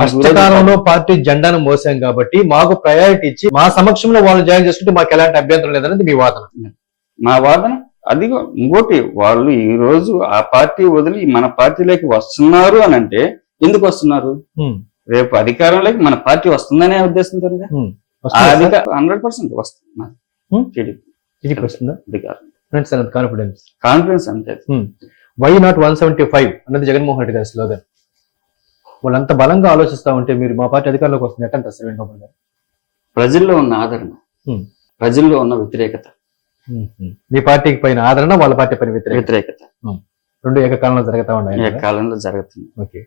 కష్టకాలంలో పార్టీ జెండాను మోసాం కాబట్టి మాకు ప్రయారిటీ ఇచ్చి మా సమక్షంలో వాళ్ళు జాయిన్ చేసుకుంటే మాకు ఎలాంటి అభ్యంతరం లేదనేది మీ వాదన. మా వాదన అది. ఇంకోటి, వాళ్ళు ఈ రోజు ఆ పార్టీ వదిలి మన పార్టీలోకి వస్తున్నారు అని అంటే ఎందుకు వస్తున్నారు? రేపు అధికారంలోకి మన పార్టీ వస్తుందనే ఉద్దేశంతో 100% వస్తుంది. టీడీపీ వస్తుందా? కాన్ఫిడెన్స్ అంతే. వై నాట్ 175 అన్నది జగన్మోహన్ రెడ్డి గారి స్లోగన్. వాళ్ళంత బలంగా ఆలోచిస్తా ఉంటే మీరు మా పార్టీ అధికారంలోకి వస్తుంది ఎట్టంటారు సార్ వేణుగోపాల్ గారు? ప్రజల్లో ఉన్న ఆదరణ, ప్రజల్లో ఉన్న వ్యతిరేకత. మీ పార్టీకి పైన ఆదరణ, వాళ్ళ పార్టీ పైన వ్యతిరేకత రెండు ఏకకాలంలో జరుగుతా ఉన్నాయి. ఏకకాలంలో జరుగుతుంది. ఓకే.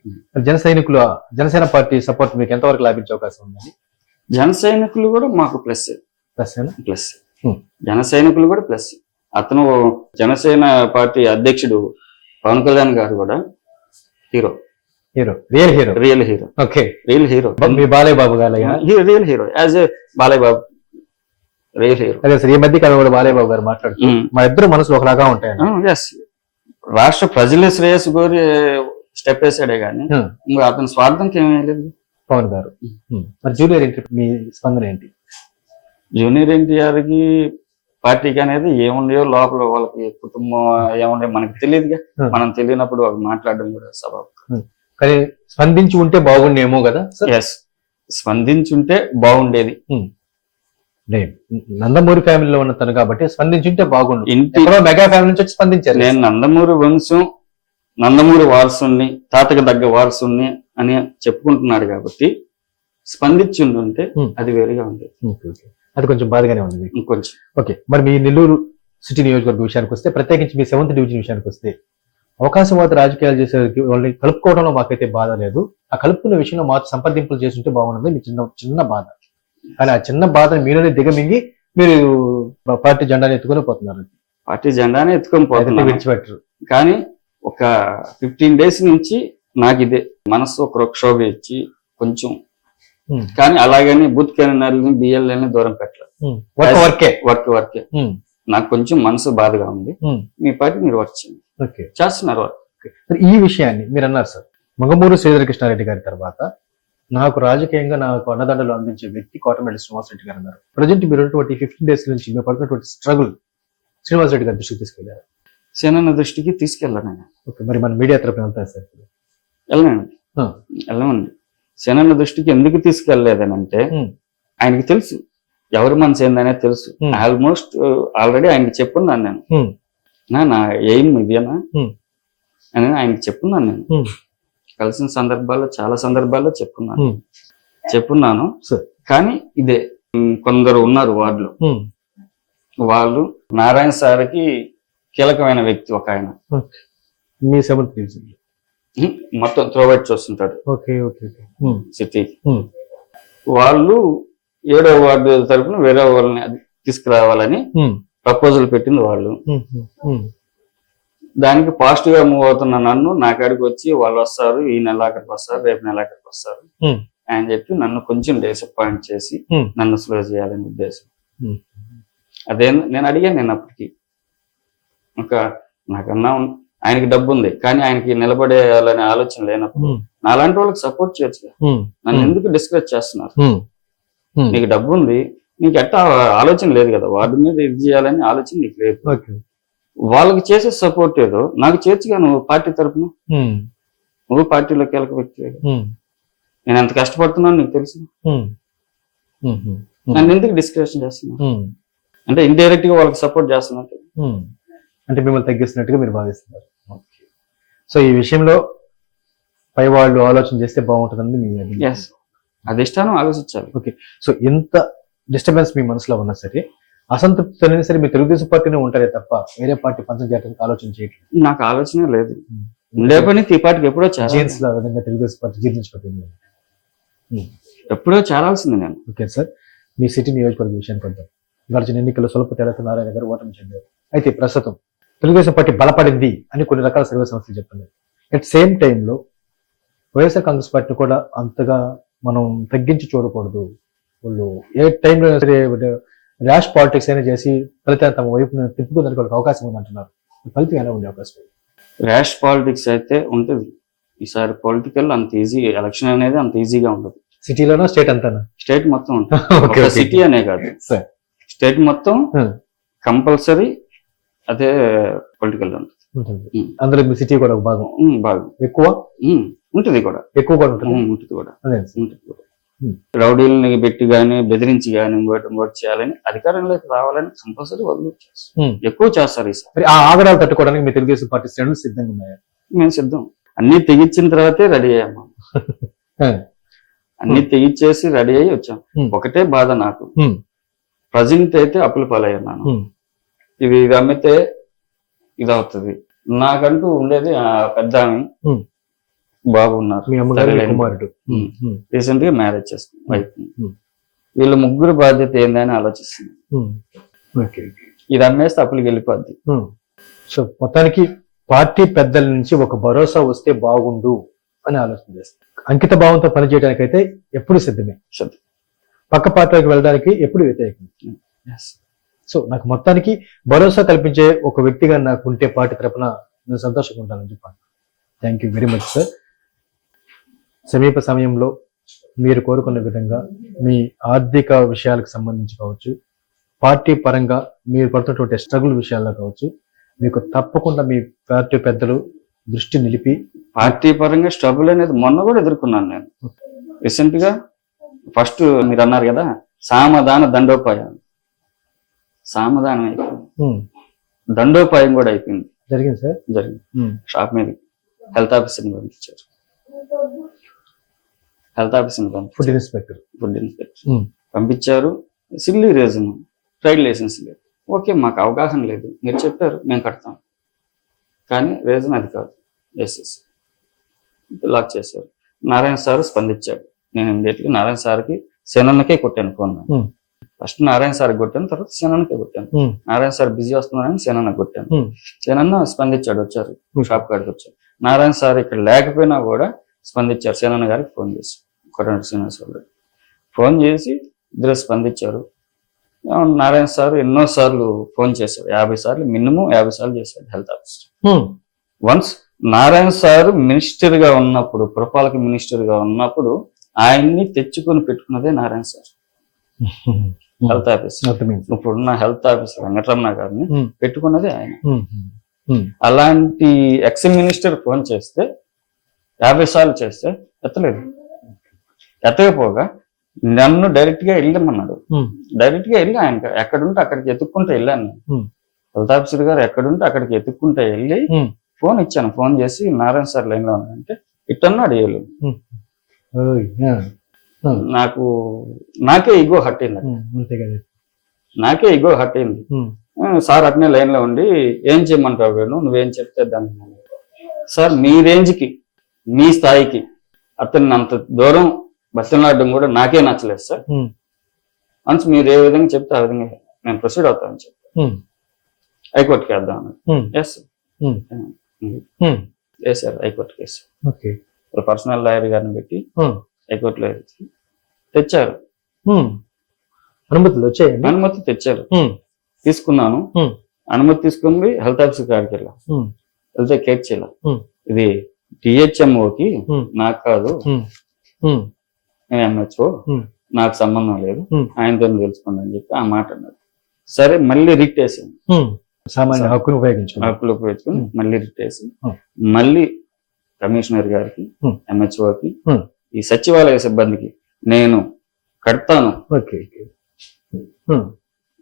జనసేన పార్టీ సపోర్ట్ మీకు ఎంతవరకు లాభించే అవకాశం ఉంది? జన సైనికులు కూడా మాకు ప్లస్. జన సైనికులు కూడా ప్లస్. అతను జనసేన పార్టీ అధ్యక్షుడు పవన్ కళ్యాణ్ గారు కూడా real hero. Okay. Real hero. మీ బాలయ్య బాబు గారు real hero. As a Balayya Babu real hero. అదే సార్, ఈ మధ్య కాలం కూడా బాలయ్య బాబు గారు మాట్లాడుతూ మా ఇద్దరు మనసులు ఒకలాగా ఉంటాయి. రాష్ట్ర ప్రజల శ్రేయస్సు కోరి స్టెప్ వేసాడే గానీ ఇంకా అతని స్వార్థంకి ఏమీ లేదు పవన్ గారు. మరి జూనియర్ ఎన్టీ మీ స్పందన ఏంటి? జూనియర్ ఎన్టీఆర్ కి పార్టీకి అనేది ఏముండయో లోపల వాళ్ళకి కుటుంబం ఏముండే మనకి తెలియదుగా. మనం తెలియనప్పుడు అవి మాట్లాడడం కూడా స్వభావం. కానీ స్పందించి ఉంటే బాగుండేమో కదా? స్పందించుంటే బాగుండేది. నందమూరి ఫ్యామిలీలో ఉన్న తను కాబట్టి స్పందించుంటే బాగుండు. మెగా ఫ్యామిలీ నుంచి వచ్చి స్పందించారు. నేను నందమూరి వంశం, నందమూరి వారసుని, తాతకు దగ్గర వారసుని అని చెప్పుకుంటున్నాడు కాబట్టి స్పందించి ఉంటే అది వేరుగా ఉండేది. అది కొంచెం బాధగానే ఉంది కొంచెం. ఓకే. మరి మీ నెల్లూరు సిటీ నియోజకవర్గ విషయానికి వస్తే, ప్రత్యేకించి మీ 7th డివిజన్ విషయానికి వస్తే, అవకాశవాద రాజకీయాలు చేసేవారికి వాళ్ళని కలుపుకోవడంలో మాకైతే బాధ లేదు. ఆ కలుపుకునే విషయంలో మాకు సంప్రదింపులు చేస్తుంటే బాగున్నది మీ చిన్న బాధ. కానీ ఆ చిన్న బాధను మీలోనే దిగమింగి మీరు పార్టీ జెండాని ఎత్తుకొని పోతున్నారు. పార్టీ జెండానే ఎత్తుకొని పోతున్నారు, విడిచిపెట్టరు. కానీ ఒక 15 days నుంచి నాకు ఇదే మనసు ఒక క్షోభ ఇచ్చి కొంచెం, కానీ అలాగని బూత్ క్యానర్ని బిఎల్ఎల్ని దూరం పెట్టలేదు. వర్కే నాకు కొంచెం మనసు బాధగా ఉంది. మీ పార్టీ మీరు వర్క్ చేస్తున్నారు. ఈ విషయాన్ని మీరు అన్నారు సార్, మంగమూరు శ్రీధరకృష్ణారెడ్డి గారి తర్వాత నాకు రాజకీయంగా నాకు అన్నదండలు అందించే వ్యక్తి కోటమిరెడ్డి శ్రీనివాసరెడ్డి గారు అన్నారు. ప్రజెంట్ మీరు 15 days నుంచి మీరు పడుతున్నటువంటి స్ట్రగుల్ శ్రీనివాసరెడ్డి గారి దృష్టికి తీసుకెళ్లారు? సేనన్న దృష్టికి తీసుకెళ్ళాను. ఓకే. మరి మన మీడియా తరపున వెళ్తారు సార్? వెళ్ళమండి. సేనన్న దృష్టికి ఎందుకు తీసుకెళ్లేదనంటే ఆయనకి తెలుసు ఎవరి మనసు ఏందనేది తెలుసు. ఆల్మోస్ట్ ఆల్రెడీ ఆయనకి చెప్పున్నాను నేను. నా ఎయిమ్ ఇదేనా అని ఆయనకి చెప్పున్నాను. నేను కలిసిన సందర్భాల్లో చాలా సందర్భాల్లో చెప్పున్నాను. కానీ ఇదే కొందరు ఉన్నారు వార్డులో, వాళ్ళు నారాయణ సార్కి కీలకమైన వ్యక్తి ఒక ఆయన. మీ 7th డివిజన్ మొత్తం త్రోవైట్ చూస్తుంటాడు సిటీ. వాళ్ళు 7వ వార్డు తరఫున వేరే వాళ్ళని తీసుకురావాలని ప్రపోజల్ పెట్టింది వాళ్ళు. దానికి పాజిటివ్ గా మూవ్ అవుతున్న నన్ను నా కాడికి వచ్చి వాళ్ళు వస్తారు, ఈ నెల అక్కడికి వస్తారు, రేపు నెల అక్కడికి వస్తారు అని చెప్పి నన్ను కొంచెం డిసప్పాయింట్ చేసి నన్ను స్లో చేయాలని ఉద్దేశం. అదే నేను అడిగాను. నేను అప్పటికి నాకన్నా ఆయనకి డబ్బు ఉంది, కానీ ఆయనకి నిలబడేయాలనే ఆలోచన లేనప్పుడు నాలాంటి వాళ్ళకి సపోర్ట్ చేయొచ్చు. నన్ను ఎందుకు డిస్కరేజ్ చేస్తున్నారు? నీకు డబ్బు ఉంది, నీకు ఎట్టా ఆలోచన లేదు కదా, వార్డు మీద ఇది చేయాలని ఆలోచన నీకు లేదు. వాళ్ళకి చేసే సపోర్ట్ ఏదో నాకు చేయొచ్చుగా. నువ్వు పార్టీ తరఫున, నువ్వు పార్టీలో కీలక వ్యక్తి, నేను ఎంత కష్టపడుతున్నాను నీకు తెలుసు. నన్ను ఎందుకు డిస్కషన్ చేస్తున్నా అంటే ఇండైరెక్ట్ గా వాళ్ళకి సపోర్ట్ చేస్తున్నట్టు, అంటే మిమ్మల్ని తగ్గిస్తున్నట్టుగా మీరు భావిస్తున్నారు. సో ఈ విషయంలో పై వాళ్ళు ఆలోచన చేస్తే బాగుంటుందని మీ అధిష్టానం ఆలోచించాలి. ఓకే. సో ఎంత డిస్టర్బెన్స్ మీ మనసులో ఉన్నా సరే, అసంతృప్తి అనేది సరే మీరు తెలుగుదేశం పార్టీనే ఉంటారే తప్ప వేరే పార్టీ పంచం చేయడానికి ఆలోచన చేయట్లేదు. నాకు ఆలోచన లేదు. ఉండే పని ఈ పార్టీకి ఎప్పుడో విధంగా తెలుగుదేశం పార్టీ జీర్ణించుకుంటుంది, ఎప్పుడో చేరాల్సింది నేను. ఓకే సార్, మీ సిటీ నియోజకవర్గ విషయానికి వద్దాం. గడిచిన ఎన్నికల్లో స్వల్ప తేడాతో నారాయణ గారు ఓటమి చెందారు. అయితే ప్రస్తుతం తెలుగుదేశం పార్టీ బలపడింది అని కొన్ని రకాల సర్వే సంస్థలు చెప్తున్నాయి. అట్ సేమ్ టైంలో వైఎస్ఆర్ కాంగ్రెస్ పార్టీని కూడా అంతగా మనం తగ్గించి చూడకూడదు. వాళ్ళు ఏ టైంలో సరే ర్యాష్ పాలిటిక్స్ అయినా చేసి ఫలితాన్ని తమ వైపు తిప్పుకోవడానికి వాళ్ళకి అవకాశం ఉంది అంటున్నారు. ఫలితం ఎలా ఉండే అవకాశం? ర్యాష్ పాలిటిక్స్ అయితే ఉంటుంది. ఈసారి పొలిటికల్ అంత ఈజీ, ఎలక్షన్ అనేది అంత ఈజీగా ఉండదు. సిటీలోనా స్టేట్ అంతానా? స్టేట్ మొత్తం ఉంటుంది. సిటీ అనే కాదు, స్టేట్ మొత్తం కంపల్సరీ అదే పొలిటికల్ ఉంటుంది. అందులో మీ సిటీ కూడా ఒక భాగం. బాగా ఎక్కువ ఉంటుంది కూడా, ఎక్కువ కూడా ఉంటుంది. ఉంటుంది కూడా. రౌడీలని పెట్టి గానీ బెదిరించి గానీ ఇంకోటి చేయాలని, అధికారంలోకి రావాలని కంపల్సరీ వాళ్ళు ఎక్కువ చేస్తారు ఈసారి. ఆ ఆగడాలు తట్టుకోవడానికి మీ తెలుగుదేశం పార్టీ శ్రేణులు సిద్ధంగా ఉన్నాయా? మేము సిద్ధం. అన్ని తెగించిన తర్వాతే రెడీ అయ్యాము. అన్ని తెగించేసి రెడీ అయ్యి వచ్చాం. ఒకటే బాధ నాకు, ప్రజెంట్ అయితే అప్పుల పాలయ్యాను. ఇది అమ్మితే ఇది అవుతుంది. నాకంటూ ఉండేది పెద్ద ఆమె, బాగున్నారు, రీసెంట్ గా మ్యారేజ్ చేసుకున్నాం వైఫ్. వీళ్ళ ముగ్గురు బాధ్యత ఏందని ఆలోచిస్తుంది. ఇది అమ్మేస్తే అప్పులకి వెళ్ళిపోద్ది. సో మొత్తానికి పార్టీ పెద్దల నుంచి ఒక భరోసా వస్తే బాగుండు అని ఆలోచన చేస్తాం. అంకిత భావంతో పనిచేయడానికి అయితే ఎప్పుడు సిద్ధమే, పక్క పార్టీలోకి వెళ్ళడానికి ఎప్పుడు వ్యతిరేకం. సో నాకు మొత్తానికి భరోసా కల్పించే ఒక వ్యక్తిగా నాకు ఉంటే పార్టీ తరపున నేను సంతోషంగా ఉంటానని చెప్పాను. Thank you very much sir. సమీప సమయంలో మీరు కోరుకున్న విధంగా మీ ఆర్థిక విషయాలకు సంబంధించి కావచ్చు, పార్టీ పరంగా మీరు పడుతున్నటువంటి స్ట్రగుల్ విషయాల్లో కావచ్చు, మీకు తప్పకుండా మీ పార్టీ పెద్దలు దృష్టి నిలిపి. పార్టీ పరంగా స్ట్రగుల్ అనేది మొన్న కూడా ఎదుర్కొన్నాను నేను. రీసెంట్ గా ఫస్ట్ మీరు అన్నారు కదా సామధాన దండోపాయం, సామధానం అయిపోయింది, దండోపాయం కూడా అయిపోయింది. జరిగింది సార్, జరిగింది. షాప్ మీద హెల్త్ ఆఫీసర్ని పంపించారు, హెల్త్ ఆఫీసర్ని ఫుడ్ ఇన్స్పెక్టర్ పంపించారు. సిల్లీ రీజన్, ట్రైడ్ లైసెన్స్ లేదు. ఓకే, మాకు అవగాహన లేదు, మీరు చెప్పారు మేము కడతాం, కానీ రీజన్ అది కాదు. ఎస్ లాక్ చేశారు. నారాయణ సార్ స్పందించాడు. నేను ఇమీడియట్గా నారాయణ సార్కి సేనన్నకే కొట్టాను ఫోన్. ఫస్ట్ నారాయణ సార్కి కొట్టాను, తర్వాత సేనన్నకే కొట్టాను. నారాయణ సార్ బిజీ వస్తున్నారని సేనన్న కొట్టాను. సేనన్న స్పందించాడు, వచ్చారు, షాప్ కాడికి వచ్చారు. నారాయణ సార్ ఇక్కడ లేకపోయినా కూడా స్పందించారు. సేనన్న గారికి ఫోన్ చేసి, కొట్టండి శ్రీనివాస్ గారు ఫోన్ చేసి ఇద్దరు స్పందించారు. నారాయణ సార్ ఎన్నో సార్లు ఫోన్ చేశారు, 50 సార్లు, మినిమం 50 సార్లు చేశాడు health officer. Once Narayana sir minister గా ఉన్నప్పుడు, పురపాలక మినిస్టర్ గా ఉన్నప్పుడు ఆయన్ని తెచ్చుకొని పెట్టుకున్నదే నారాయణ సార్ హెల్త్ ఆఫీసర్. ఇప్పుడున్న హెల్త్ ఆఫీసర్ వెంకటరమణ గారిని పెట్టుకున్నదే ఆయన. అలాంటి ఎక్స్ మినిస్టర్ ఫోన్ చేస్తే 50 సార్లు చేస్తే ఎత్తలేదు. ఎత్తకపోగా నన్ను డైరెక్ట్ గా వెళ్ళమన్నాడు. డైరెక్ట్ గా వెళ్ళి ఆయన ఎక్కడుంటే అక్కడికి ఎత్తుక్కుంటే వెళ్ళాను నేను. హెల్త్ ఆఫీసర్ గారు ఎక్కడుంటే అక్కడికి ఎత్తుక్కుంటే వెళ్ళి ఫోన్ ఇచ్చాను. ఫోన్ చేసి నారాయణ సార్ లైన్ లో ఉన్నాడంటే ఇట్టన్నాడు వేయలేదు. నాకే ఈగో హట్ అయింది, నాకే ఈగో హట్ అయింది. సార్ అట్నే లైన్ లో ఉండి ఏం చేయమంటావు వేణు, నువ్వేం చెప్తే దాన్ని. సార్ మీ రేంజ్ కి, మీ స్థాయికి అతన్ని అంత దూరం బతిలాడడం కూడా నాకే నచ్చలేదు సార్. వన్స్ మీరు ఏ విధంగా చెప్తే ఆ విధంగా నేను ప్రొసీడ్ అవుతానని చెప్పి హైకోర్టుకి వేద్దాం అన్నది. ఎస్ వేసారు హైకోర్టు కేసు. పర్సనల్ లాయర్ గారిని పెట్టి హైకోర్టులో తెచ్చారు. అనుమతి తెచ్చారు, తీసుకున్నాను. అనుమతి తీసుకుని హెల్త్ ఆఫీసర్ కాడికి వెళ్ళా. వెళ్తే కేక్ చేయాల, ఇది డిహెచ్ఎంఓకి నాకు కాదు, నేను ఎంహెచ్ఓ, నాకు సంబంధం లేదు, ఆయనతో తెలుసుకుంది అని చెప్పి ఆ మాట అన్నారు. సరే మళ్ళీ రిట్ వేసాను, సామాన్య హక్కులు ఉపయోగించుకుని మళ్ళీ రిట్ వేసి మళ్ళీ కమిషనర్ గారికి, ఎంహెచ్ఓకి, ఈ సచివాలయ సిబ్బందికి నేను కడతాను,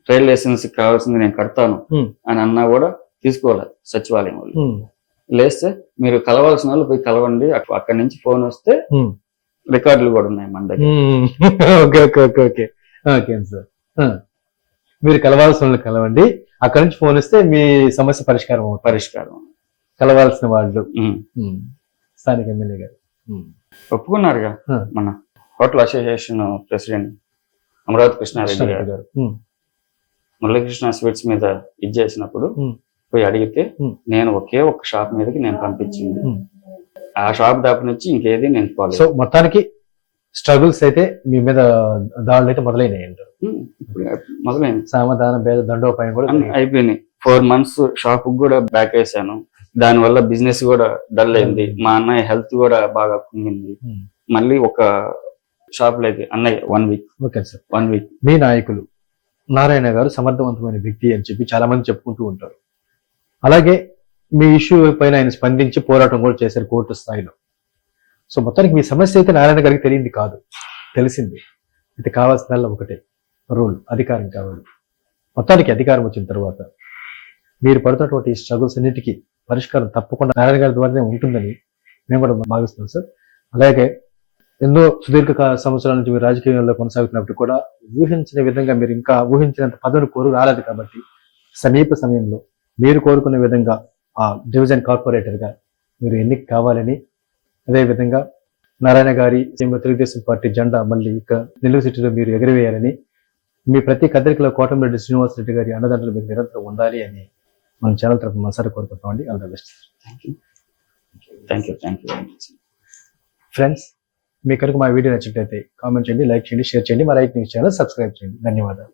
ట్రైల్ లైసెన్స్ కావాల్సింది నేను కడతాను అని అన్నా కూడా తీసుకోవాలి సచివాలయం వాళ్ళు. లేస్తే మీరు కలవాల్సిన వాళ్ళు పోయి కలవండి, అక్కడి నుంచి ఫోన్ వస్తే రికార్డులు కూడా ఉన్నాయి మన దగ్గర. మీరు కలవాల్సిన వాళ్ళు కలవండి, అక్కడి నుంచి ఫోన్ వస్తే మీ సమస్య పరిష్కారం. కలవాల్సిన వాళ్ళు స్థానిక ఎమ్మెల్యే గారు ఒప్పుకున్నారుగా. మన hotel association president Amaravati Krishna Reddy గారు మురళీకృష్ణ స్వీట్స్ మీద ఇది చేసినప్పుడు పోయి అడిగితే నేను ఒకే ఒక్క షాప్ మీదకి నేను పంపించింది, ఆ షాప్ దాటి నుంచి ఇంకేది నేను పోలేదు. సో మొత్తానికి స్ట్రగుల్స్ అయితే మీ మీద దాడులు అయితే మొదలైనాయి, మొదలైంది. సామధాన భేద దండోపాయం కూడా అయిపోయినాయి. 4 months షాప్ కూడా బ్యాక్ వేసాను. దానివల్ల బిజినెస్ కూడా డల్ అయింది. మా అన్నయ్య హెల్త్ కూడా బాగా కుంగింది. మళ్ళీ ఒక షాప్ లోకి అన్నయ్య 1 వీక్. Okay sir. 1 వీక్. మీ నాయకులు నారాయణ గారు సమర్థవంతమైన వ్యక్తి అని చెప్పి చాలా మంది చెప్పుకుంటూ ఉంటారు. అలాగే మీ ఇష్యూ పైన ఆయన స్పందించి పోరాటం కూడా చేశారు కోర్టు స్థాయిలో. సో మొత్తానికి మీ సమస్య అయితే నారాయణ గారికి తెలియంది కాదు, తెలిసింది. అయితే కావాల్సిన ఒకటే రూల్, అధికారం కావాలి. మొత్తానికి అధికారం వచ్చిన తర్వాత మీరు పడుతున్నటువంటి స్ట్రగుల్స్ అన్నిటికీ పరిష్కారం తప్పకుండా నారాయణ గారి ద్వారానే ఉంటుందని మేము కూడా భావిస్తున్నాం సార్. అలాగే ఎన్నో సుదీర్ఘ సంవత్సరాల నుంచి మీరు రాజకీయాల్లో కొనసాగుతున్నప్పుడు కూడా ఊహించిన విధంగా మీరు ఇంకా ఊహించినంత పదవిని రాలేదు కాబట్టి సమీప సమయంలో మీరు కోరుకున్న విధంగా ఆ డివిజన్ కార్పొరేటర్గా మీరు ఎన్నిక కావాలని, అదేవిధంగా నారాయణ గారి తెలుగుదేశం పార్టీ జెండా మళ్ళీ ఇక నెల్లూరు సిటీలో మీరు ఎగరవేయాలని, మీ ప్రతి కదలికలో కోటమిరెడ్డి శ్రీనివాసరెడ్డి గారి అండదండలు మీకు నిరంతరం ఉండాలి అని మన ఛానల్ తరఫున మనసారి కోరుకుంటామండి. All the best. Thank you. Friends, మీ కనుక మా వీడియో నచ్చినట్లయితే కామెంట్ చేయండి, లైక్ చేయండి, షేర్ చేయండి, మా రైట్ న్యూస్ ఛానల్ సబ్స్క్రైబ్ చేయండి. ధన్యవాదాలు.